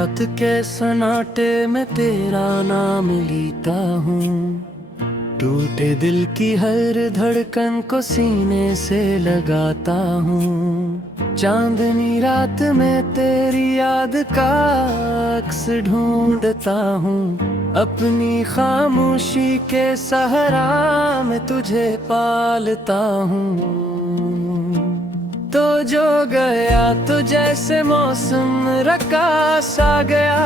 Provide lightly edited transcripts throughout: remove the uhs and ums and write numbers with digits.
रात के सन्नाटे में तेरा नाम लेता हूँ, टूटे दिल की हर धड़कन को सीने से लगाता हूँ। चांदनी रात में तेरी याद का अक्स ढूंढता हूँ, अपनी खामोशी के सहारा में तुझे पालता हूँ। तो जो गया तो जैसे मौसम रकास आ गया,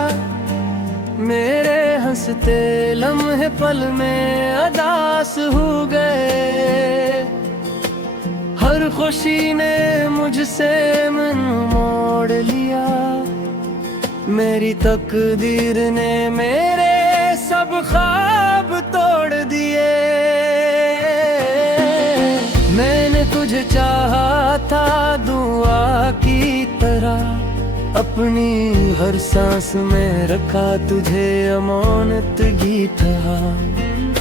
मेरे हंसते लम्हे पल में अदास हो गए। हर खुशी ने मुझसे मन मोड़ लिया, मेरी तकदीर ने मेरे सब ख्वाब तोड़ दिए। मैंने तुझे चाहा था दुआ की तरह, अपनी हर सांस में रखा तुझे अमानतगी था।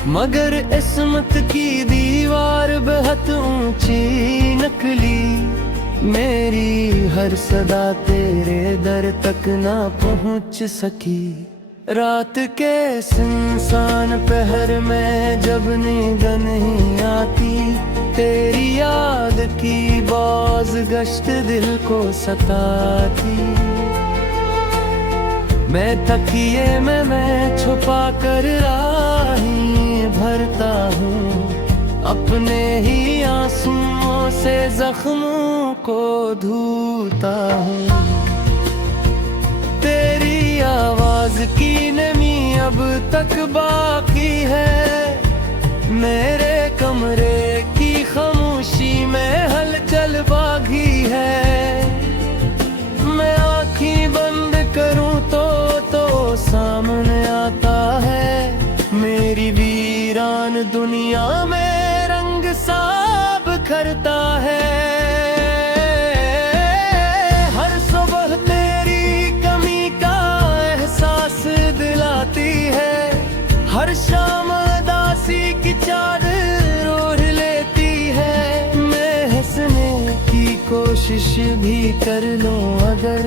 मगर इस्मत की दीवार बहुत ऊंची निकली, मेरी हर सदा तेरे दर तक ना पहुंच सकी। रात के सुनसान पहर में जब नींद नहीं आती, तेरी याद की बाज गश्त दिल को सताती। मैं तकिए में मैं छुपा कर राही भरता हूँ, अपने ही आंसुओं से जख्मों को धोता हूँ। तेरी आवाज की नमी अब तक बाकी है, मेरे कमरे की खामोशी में हलचल बागी है। मैं आँखें बंद करूं तो सामने आता है, मेरी वीरान दुनिया में रंग साब करता है। हर सुबह तेरी कमी का एहसास दिलाती है, हर शाम उदासी की चादर ओढ़ लेती है। मैं हंसने की कोशिश भी कर लूं अगर,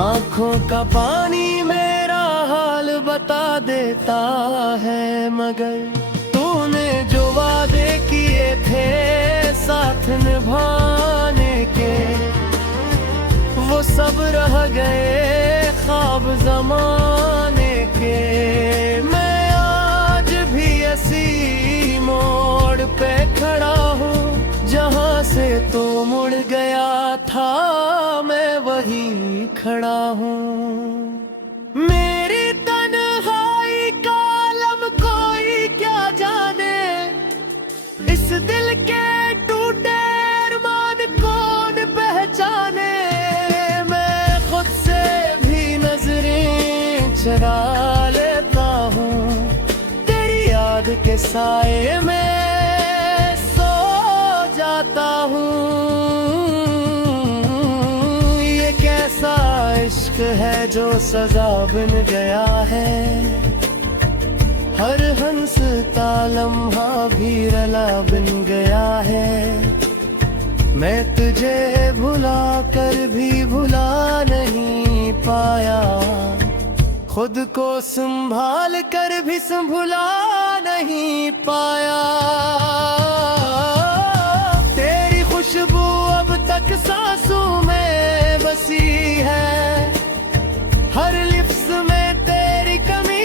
आँखों का पानी मेरा हाल बता देता है। मगर तूने जो वादे किए थे साथ निभाने के, वो सब रह गए ख्वाब ज़माने के। मैं आज भी ऐसी मोड़ पे खड़ा हूँ, जहाँ से तो मुड़ गया था मैं वहीं खड़ा हूँ। मेरी तन्हाई का आलम कोई क्या जाने, इस दिल के टूटे अरमान कौन पहचाने। मैं खुद से भी नजरें चुरा लेता हूँ, तेरी याद के साए में सो जाता हूँ। ये कैसा इश्क है जो सजा बन गया है, हर हंसता लम्हा भी रला बन गया है। मैं तुझे भुला कर भी भुला नहीं पाया, खुद को संभाल कर भी संभुला नहीं पाया। तेरी खुशबू अब तक सांसों में बसी है, हर लिप्स में तेरी कमी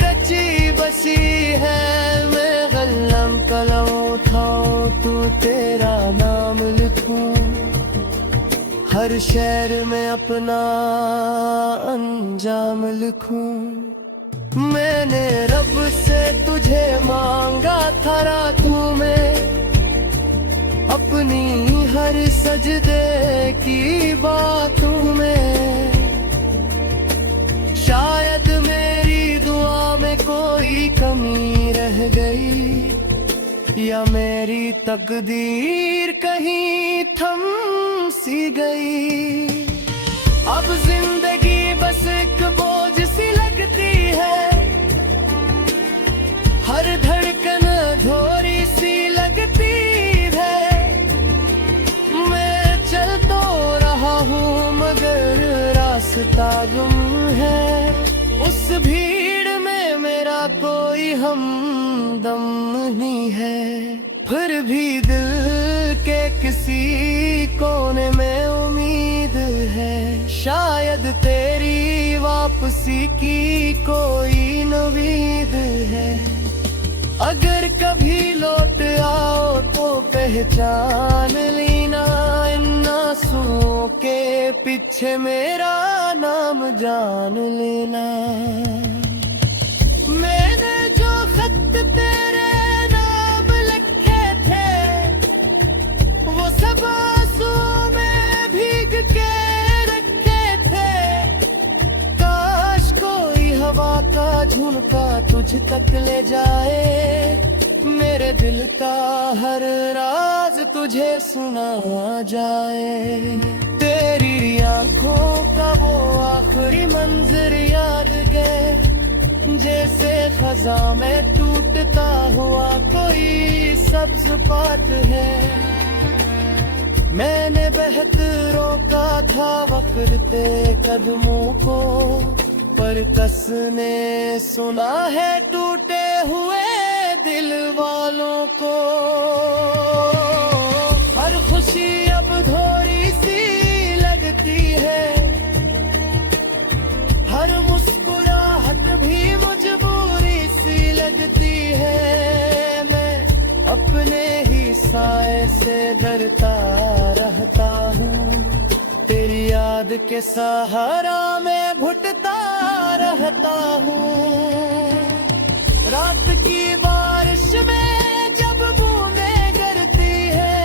रची बसी है। मैं कलम कलम उठाऊं तो तेरा नाम लिखूं, हर शहर में अपना अंजाम लिखूं। मैंने रब से तुझे मांगा था रातों में, अपनी हर सजदे की बातों में। शायद मेरी दुआ में कोई कमी रह गई, या मेरी तकदीर कहीं थम सी गई। अब जिंदगी बस एक बोझ सी लगती है, हर धड़कन अधूरी सी लगती है। मैं चल तो रहा हूँ मगर रास्ता गुम है। उस भीड़ में मेरा कोई हमदम नहीं है, फिर भी दिल के किसी कोने में उम्मीद है। शायद तेरी वापसी की कोई नवीद है। अगर कभी लौट आओ तो पहचान लेना, इन आंसुओं के पीछे मेरा नाम जान लेना। मैंने जो खत तेरे नाम लिखे थे, वो सब आंसुओं में भीग के रखे थे। काश कोई हवा का झुनका तुझ तक ले जाए, मेरे दिल का हर राज तुझे सुना जाए। तेरी आंखों का वो आखिरी मंजर याद गए, जैसे खजा में टूटता हुआ कोई सब्ज पात है। मैंने बहक रोका था वक़्त कदमों को, पर कस ने सुना है टूटे हुए दिल वालों को। हर खुशी अब थोड़ी सी लगती है, हर मुस्कुराहट भी मजबूरी सी लगती है। मैं अपने ही साए से डरता रहता हूँ, तेरी याद के सहारा में घुटता रहता हूँ। रात की बारिश में जब बूंदें गिरती है,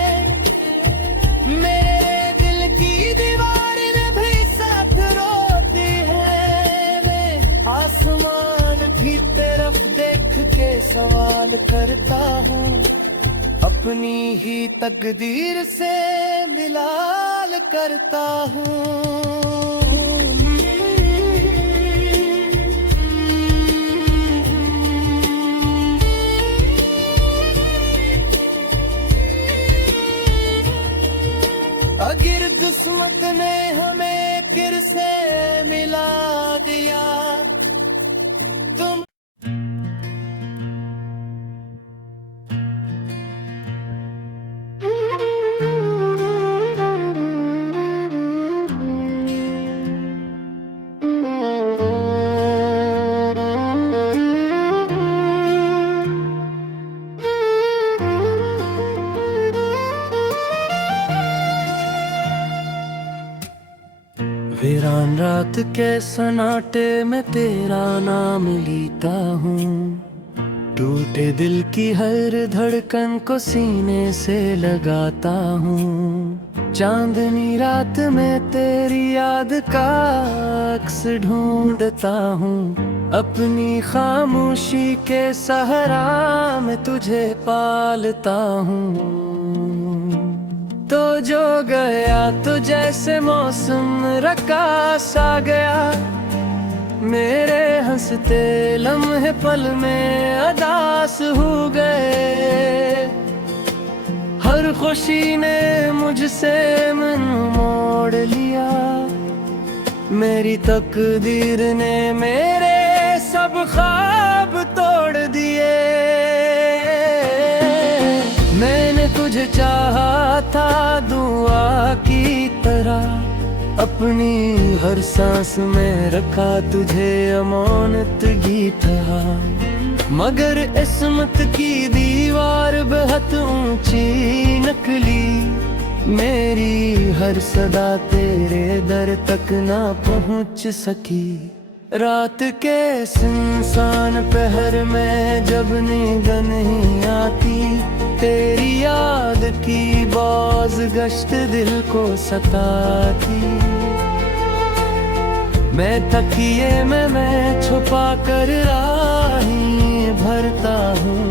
मेरे दिल की दीवारें भी साथ रोती है। मैं आसमान की तरफ देख के सवाल करता हूँ, अपनी ही तकदीर से मिलाल करता हूँ। अगर किस्मत ने हमें फिर से मिला दिया, तुम वीरान रात के सन्नाटे में तेरा नाम लेता हूँ। टूटे दिल की हर धड़कन को सीने से लगाता हूँ। चांदनी रात में तेरी याद का अक्स ढूंढता हूँ। अपनी खामोशी के सहारा में तुझे पालता हूँ। तो जो गया तो जैसे मौसम रकास आ गया, मेरे हंसते लम्हे पल में अदास हो गए। हर खुशी ने मुझसे मन मोड़ लिया, मेरी तकदीर ने मेरे सब ख्वाब तोड़ दिए। मैंने तुझे चाहा था दुआ की तरह, अपनी हर सांस में रखा तुझे अमानतगी था। मगर इस्मत की दीवार बहुत ऊंची निकली, मेरी हर सदा तेरे दर तक ना पहुंच सकी। रात के सुनसान पहर में जब नींद नहीं आती, तेरी याद की बाज गश्त दिल को सताती। मैं तकिए में मैं छुपा कर राही भरता हूँ,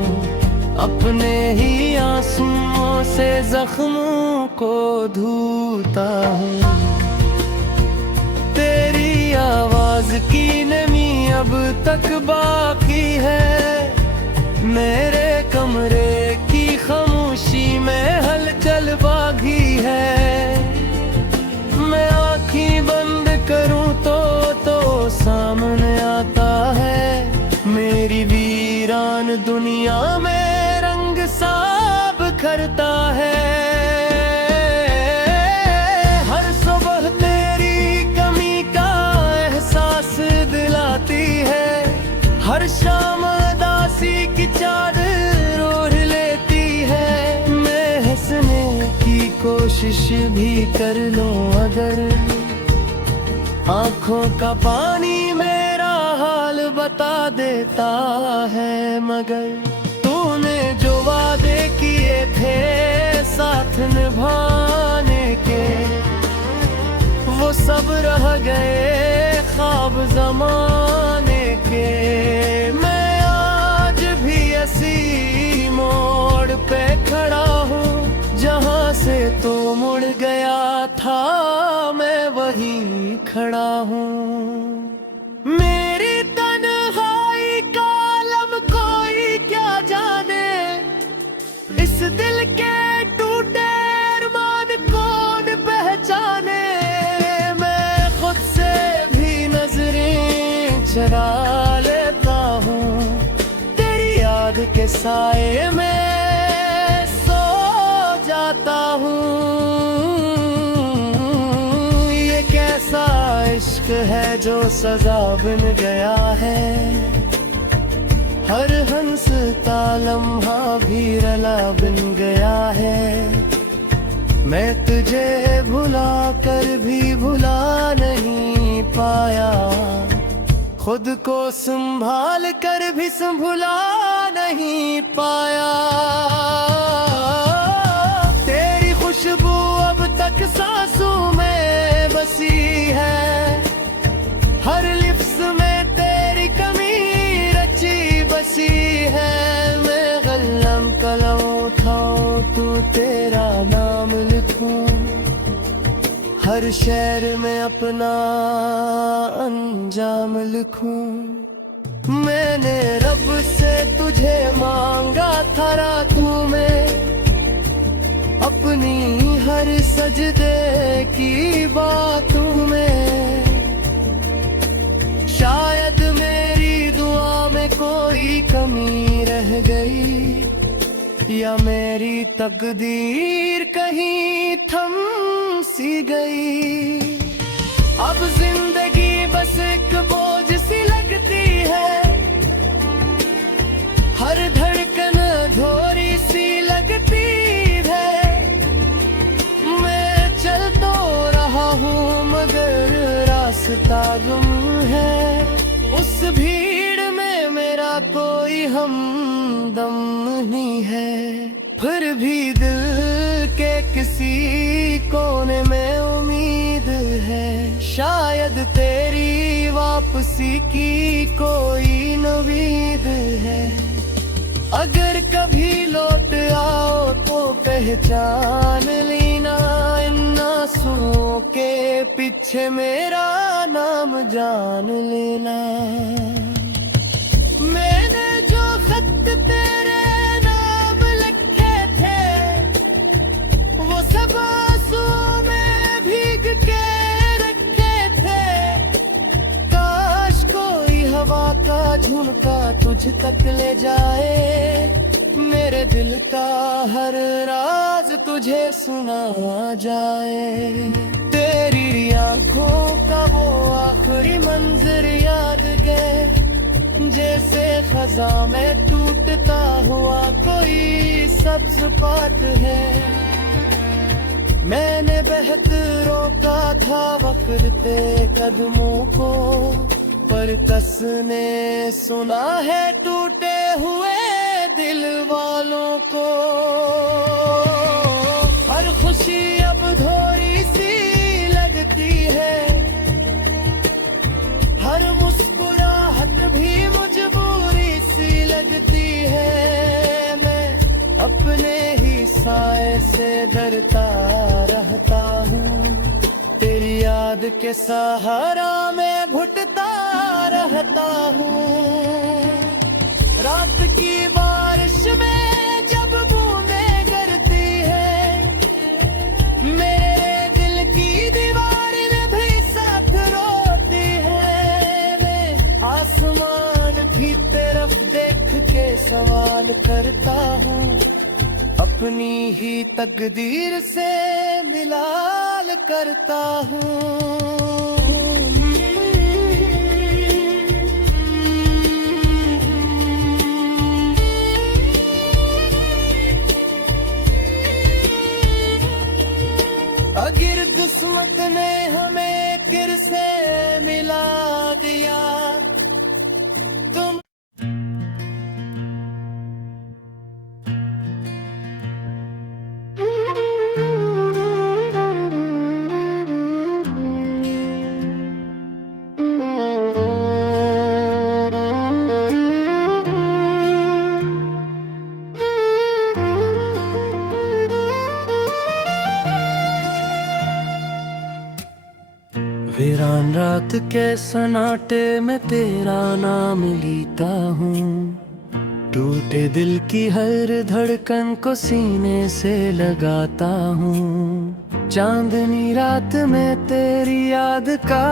अपने ही आंसुओं से जख्मों को धोता हूँ। तेरी आवाज की नमी अब तक बाकी है, मेरे कमरे की खामोशी में हलचल बागी है। मैं आँखें बंद करूं तो मेरी वीरान दुनिया में रंग साब करता है। हर सुबह तेरी कमी का एहसास दिलाती है। हर शाम उदासी की चादर ओढ़ लेती है। मैं हंसने की कोशिश भी कर लूं अगर, आंखों का पानी मेरा हाल बता देता है। मगर तूने जो वादे किए थे साथ निभाने के, वो सब रह गए ख्वाब ज़माने के। मैं आज भी ऐसी मोड़ पे खड़ा हूँ जहाँ से तो मुड़ गया था, मैं वहीं खड़ा हूँ। मेरी तन्हाई का आलम कोई क्या जाने, इस दिल के टूटे अरमान कौन पहचाने। मैं खुद से भी नजरें चुरा लेता हूँ, तेरी याद के साए में सो जाता हूँ। ये कैसा इश्क है जो सजा बन गया है। हर हंस का लम्हा भी रला बन गया है। मैं तुझे भुला कर भी भुला नहीं पाया, खुद को संभाल कर भी संभुला नहीं पाया। तेरी खुशबू अब तक सांसों में बसी है। हर लिप्स में तेरी कमी रची बसी है। मैं कलम कलम उठाऊं तू तेरा नाम लिखूं, हर शहर में अपना अंजाम लिखूं। मैंने रब से तुझे मांगा था रातों में, अपनी हर सजदे की बातों में। शायद मेरी दुआ में कोई कमी रह गई, या मेरी तकदीर कहीं थम सी गई। अब जिंदगी बस एक बोझ सी लगती है, हर धड़कन अधूरी सी लगती है। मैं चल तो रहा हूँ मगर रास्ता गुम है। उस भीड़ में मेरा कोई हमदम नहीं है, फिर भी दिल के किसी कोने में उम्मीद है। शायद तेरी वापसी की कोई नवीद है। अगर कभी लौट आओ तो पहचान लेना, इन आंसुओं के पीछे मेरा नाम जान लेना। मैंने जो खत तेरे नाम लिखे थे, वो सब आंसुओं में भीग के रखे थे। काश कोई हवा का झुमका तुझ तक ले जाए, मेरे दिल का हर राज तुझे सुना जाए। तेरी आंखों का वो आखिरी मंजर याद गए, जैसे खजा में टूटता हुआ कोई सब्ज पात है। मैंने बहक रोका था वक़्ते कदमों को, पर कस ने सुना है टूटे हुए दिल वालों को। हर खुशी अब थोड़ी सी लगती है, हर मुस्कुराहट भी मजबूरी सी लगती है। मैं अपने ही साए से डरता रहता हूँ, तेरी याद के सहारा में घुटता रहता हूँ। रात की बारिश में जब बूंदें गिरती है, मेरे दिल की दीवारें भी साथ रोती है। मैं आसमान की तरफ के सवाल करता हूँ, अपनी ही तकदीर से मिलाल करता हूँ। अगर किस्मत ने हमें फिर से मिला दिया, तुम वीरान रात के सन्नाटे में तेरा नाम लेता हूँ, टूटे दिल की हर धड़कन को सीने से लगाता हूँ। चांदनी रात में तेरी याद का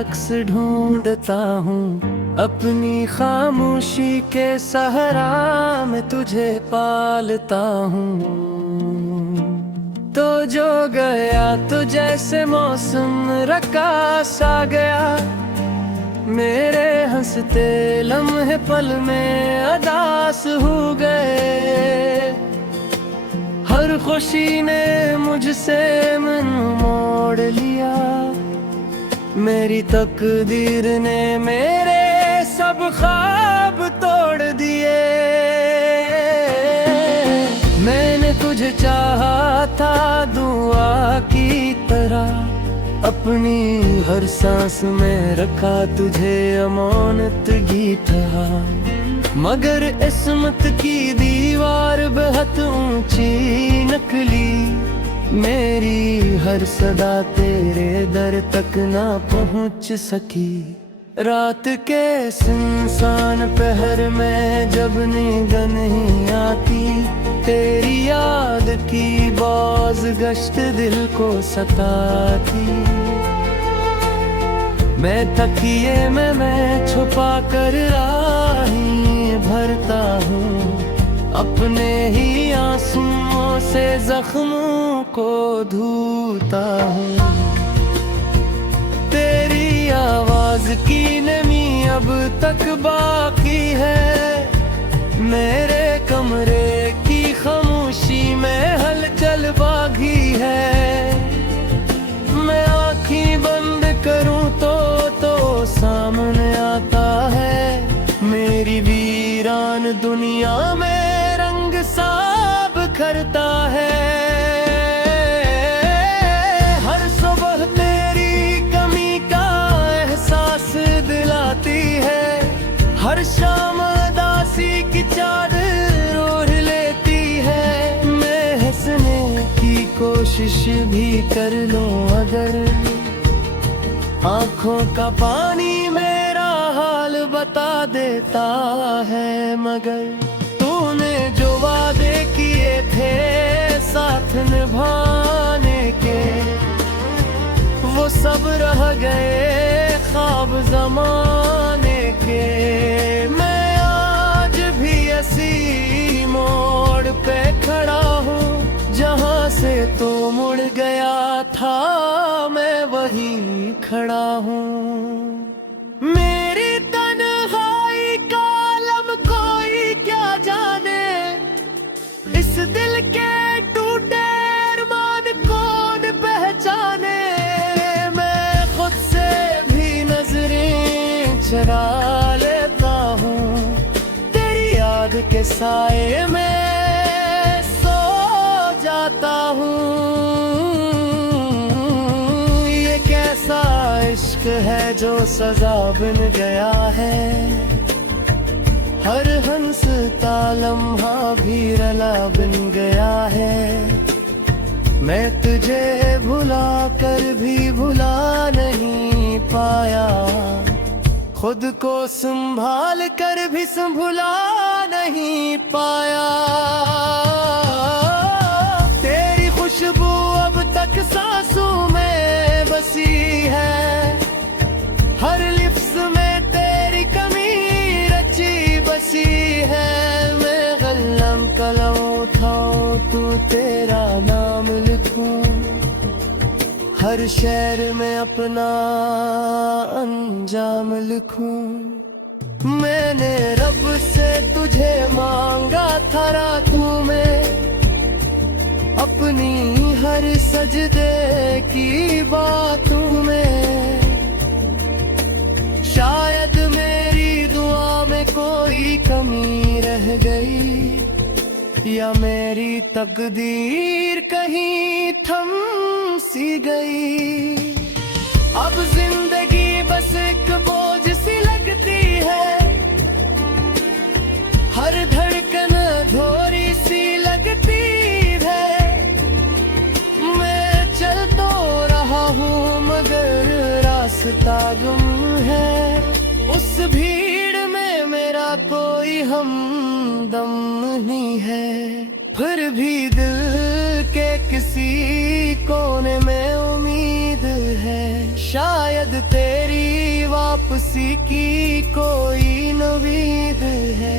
अक्स ढूंढता हूँ, अपनी खामोशी के सहारा में तुझे पालता हूँ। तो जो गया तो जैसे मौसम रकास आ गया, मेरे हंसते लम्हे पल में अदास हो गए। हर खुशी ने मुझसे मन मोड़ लिया, मेरी तकदीर ने मेरे सब ख्वाब तोड़ दिए। मैंने तुझे चाहा था दुआ की तरह, अपनी हर सांस में रखा तुझे अमानत की तरह। मगर इस्मत की दीवार बहुत ऊंची निकली, मेरी हर सदा तेरे दर तक ना पहुंच सकी। रात के सुनसान पहर में जब नींद नहीं आती, तेरी याद की बाज गश्त दिल को सताती। मैं तकिए में मैं छुपा कर राही भरता हूँ, अपने ही आंसुओं से जख्मों को धोता हूँ। तेरी आवाज की नमी अब तक बाकी है, मेरे कमरे की खामोशी में हलचल बागी है। मैं आँखें बंद करूं तो सामने आता है, मेरी वीरान दुनिया में रंग साब करता है। हर सुबह तेरी कमी का एहसास दिलाती है, हर शाम उदासी की चादर ओढ़ लेती है। मैं हंसने की कोशिश भी कर लूं अगर, आंखों का पानी मेरा हाल बता देता है। मगर तूने जो वादे किए थे साथ निभाने के, वो सब रह गए ख्वाब ज़माने के। मैं आज भी ऐसी मोड़ पे खड़ा हूँ, जहाँ से तो मुड़ गया था मैं वहीं खड़ा हूँ। मेरी तन्हाई का आलम कोई क्या जाने, इस दिल के टूटे अरमान कौन पहचाने। मैं खुद से भी नजरें चुरा लेता हूँ, तेरी याद के साए में सो जाता हूँ। ये कैसा इश्क है जो सजा बन गया है, हर हंस लम्हा भी रला बन गया है। मैं तुझे भुला कर भी भुला नहीं पाया, खुद को संभाल कर भी संभुला नहीं पाया। तेरी खुशबू अब तक सांसों में बसी है, हर लिफ्ज़ में तेरी कमी रची बसी है। हर शहर में अपना अंजाम लिखूं। मैंने रब से तुझे मांगा था रातों में, अपनी हर सजदे की बातों में। शायद मेरी दुआ में कोई कमी रह गई, या मेरी तकदीर कहीं थम सी गई। अब जिंदगी बस एक बोझ सी लगती है, हर धड़कन अधूरी सी लगती है। मैं चल तो रहा हूँ मगर रास्ता गुम है, उस भीड़ में मेरा कोई हमदम नहीं है। फिर भी दिल के किसी कोने में उम्मीद है, शायद तेरी वापसी की कोई नवीद है।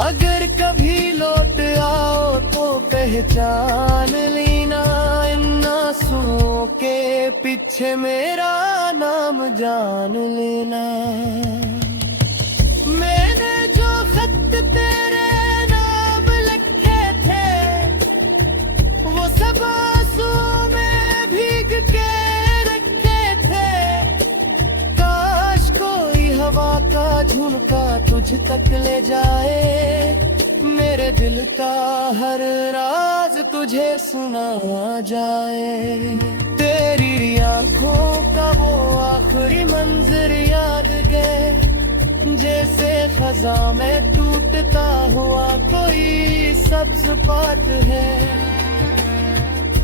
अगर कभी लौट आओ तो पहचान लेना, इन आंसुओं के पीछे मेरा नाम जान लेना। मैंने जो खत तेरे नाम लिखे थे, वो सब आंसुओं में भीग के रखे थे। काश कोई हवा का झुमका तुझ तक ले जाए, मेरे दिल का हर राज तुझे सुना जाए। तेरी आंखों का वो आखिरी मंजर याद गए, जैसे खजा में टूटता हुआ कोई सब्ज पात है।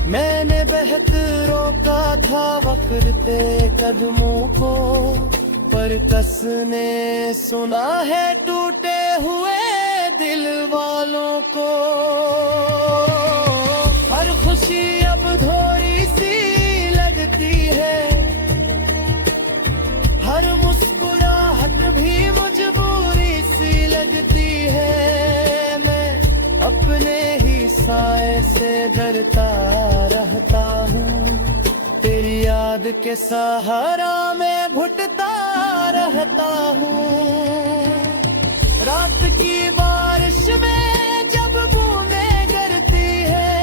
मैंने बहत रोका था वक़्ते कदमों को, पर कसने सुना है टूटे हुए दिल वालों को। हर खुशी अब थोड़ी सी लगती है, हर मुस्कुराहट भी मजबूरी सी लगती है। मैं अपने ही साए से डरता रहता हूँ, तेरी याद के सहारा में घुटता रहता हूँ। रात की बारिश में जब बूंदें गिरती है,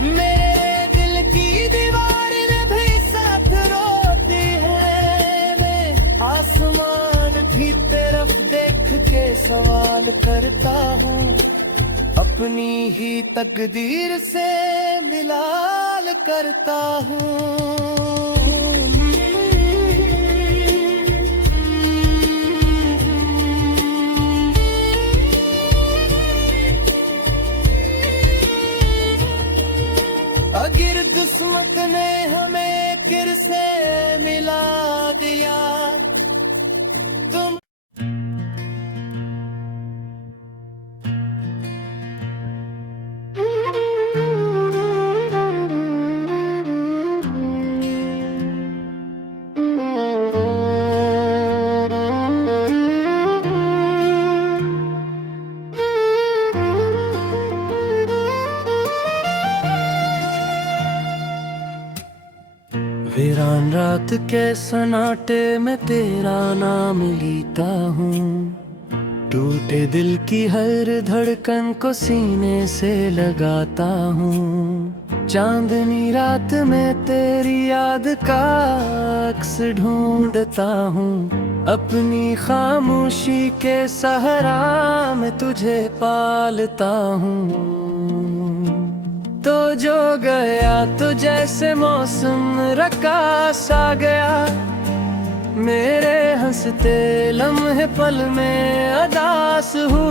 मेरे दिल की दीवारें भी साथ रोती है। मैं आसमान की तरफ देख के सवाल करता हूँ, अपनी ही तकदीर से मिलाल करता हूँ। अगर किस्मत ने हमें फिर से मिला दिया, तुम वीरान रात के सन्नाटे में तेरा नाम लेता हूँ, टूटे दिल की हर धड़कन को सीने से लगाता हूँ। चांदनी रात में तेरी याद का अक्स ढूंढता हूँ, अपनी खामोशी के सहारा में तुझे पालता हूँ। तो जो गया तो जैसे मौसम रकास आ गया, मेरे हंसते लम्हे पल में अदास हो